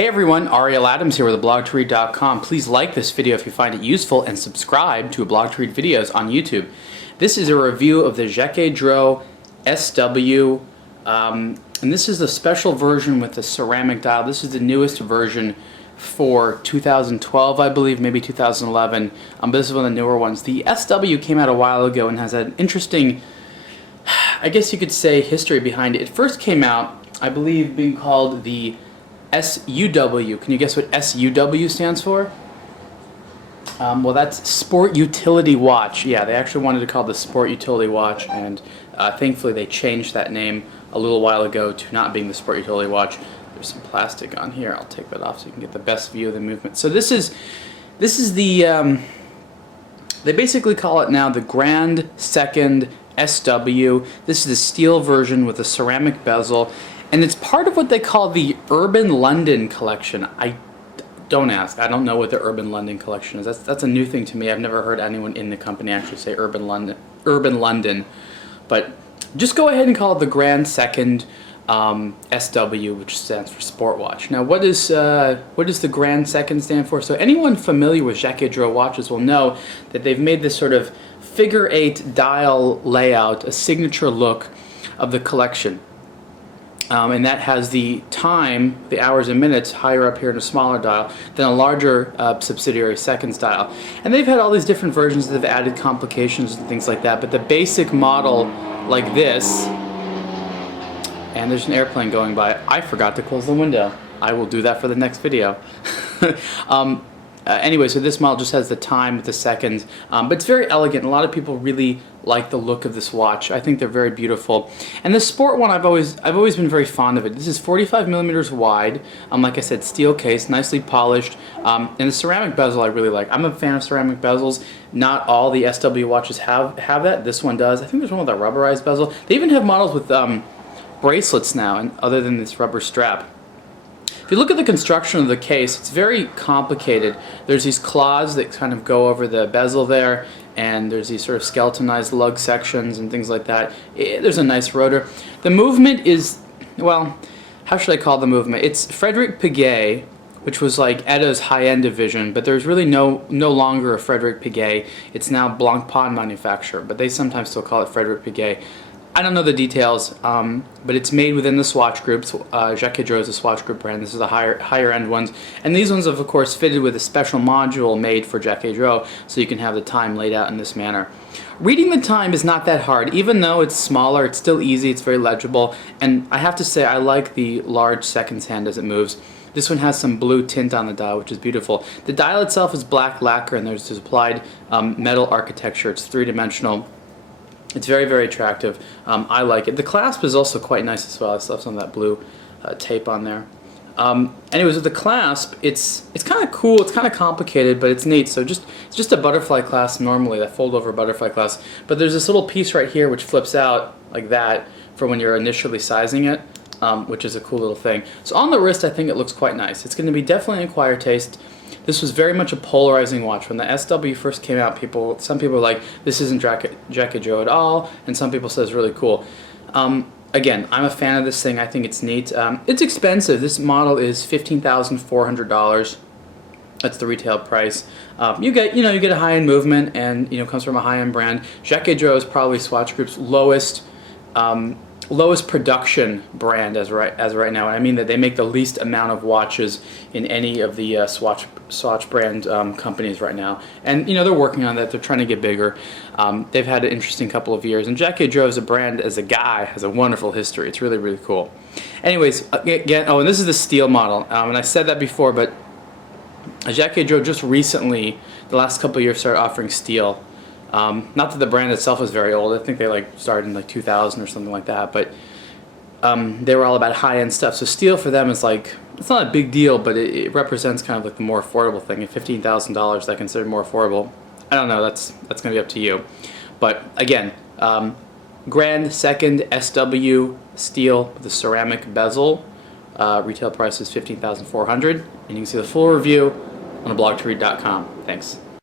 Hey everyone, Ariel Adams here with blog2read.com. Please like this video if you find it useful and subscribe to Blog to Read videos on YouTube. This is a review of the Jaquet Droz SW, and this is the special version with the ceramic dial. This is the newest version for 2012, I believe, maybe 2011, but this is one of the newer ones. The SW came out a while ago and has an interesting, I guess you could say, history behind it. It first came out, I believe, being called the SUW. Can you guess what SUW stands for? Well, that's Sport Utility Watch. Yeah, they actually wanted to call it the Sport Utility Watch, and thankfully they changed that name a little while ago to not being the Sport Utility Watch. There's some plastic on here. I'll take that off so you can get the best view of the movement. So this is the they basically call it now the Grande Seconde SW. This is the steel version with a ceramic bezel. And it's part of what they call the Urban London collection. Don't ask. I don't know what the Urban London collection is. That's a new thing to me. I've never heard anyone in the company actually say Urban London. But just go ahead and call it the Grande Seconde SW, which stands for Sport Watch. Now, what does the Grande Seconde stand for? So anyone familiar with Jaquet Droz watches will know that they've made this sort of figure-8 dial layout, a signature look of the collection. And that has the time, the hours and minutes, higher up here in a smaller dial than a larger subsidiary seconds dial. And they've had all these different versions that have added complications and things like that, but the basic model like this, and there's an airplane going by. I forgot to close the window. I will do that for the next video. Anyway, so this model just has the time with the seconds, but it's very elegant. A lot of people really like the look of this watch. I think they're very beautiful. And the sport one, I've always been very fond of it. This is 45 millimeters wide. Like I said, steel case, nicely polished, and the ceramic bezel I really like. I'm a fan of ceramic bezels. Not all the SW watches have that. This one does. I think there's one with a rubberized bezel. They even have models with bracelets now, and other than this rubber strap. If you look at the construction of the case, it's very complicated. There's these claws that kind of go over the bezel there, and there's these sort of skeletonized lug sections and things like that. There's a nice rotor. The movement is, well, how should I call the movement? It's Frederick Piguet, which was like Eda's high-end division, but there's really no longer a Frederick Piguet. It's now Blancpain manufacturer, but they sometimes still call it Frederick Piguet. I don't know the details, but it's made within the Swatch Group. Jaquet Droz is a Swatch Group brand. This is the higher end ones. And these ones, of course, fitted with a special module made for Jaquet Droz, so you can have the time laid out in this manner. Reading the time is not that hard. Even though it's smaller, it's still easy, it's very legible. And I have to say, I like the large seconds hand as it moves. This one has some blue tint on the dial, which is beautiful. The dial itself is black lacquer, and there's this applied metal architecture. It's three-dimensional. It's very, very attractive. I like it. The clasp is also quite nice as well. I still have some of that blue tape on there. Anyways, with the clasp, it's kind of cool. It's kind of complicated, but it's neat. So it's just a butterfly clasp normally, that fold-over butterfly clasp. But there's this little piece right here which flips out like that for when you're initially sizing it, which is a cool little thing. So on the wrist, I think it looks quite nice. It's going to be definitely an acquired taste. This was very much a polarizing watch. When the SW first came out, some people were like, this isn't Jaquet Droz at all, and some people said it's really cool. Again, I'm a fan of this thing. I think it's neat. It's expensive. This model is $15,400. That's the retail price. You get a high-end movement, and comes from a high-end brand. Jaquet Droz is probably Swatch Group's lowest production brand as right now. And I mean that they make the least amount of watches in any of the Swatch brand companies right now. And they're working on that. They're trying to get bigger. They've had an interesting couple of years. And Jaquet Droz as a brand, as a guy, has a wonderful history. It's really, really cool. Anyways, again, and this is the steel model. And I said that before, but Jaquet Droz just recently, the last couple of years, started offering steel. Not that the brand itself is very old. I think they started in 2000 or something like that. But they were all about high-end stuff. So steel for them is it's not a big deal, but it represents kind of the more affordable thing. At $15,000, I consider more affordable. I don't know. That's going to be up to you. But again, Grande Seconde SW steel with a ceramic bezel. Retail price is $15,400, and you can see the full review on blog2read.com. Thanks.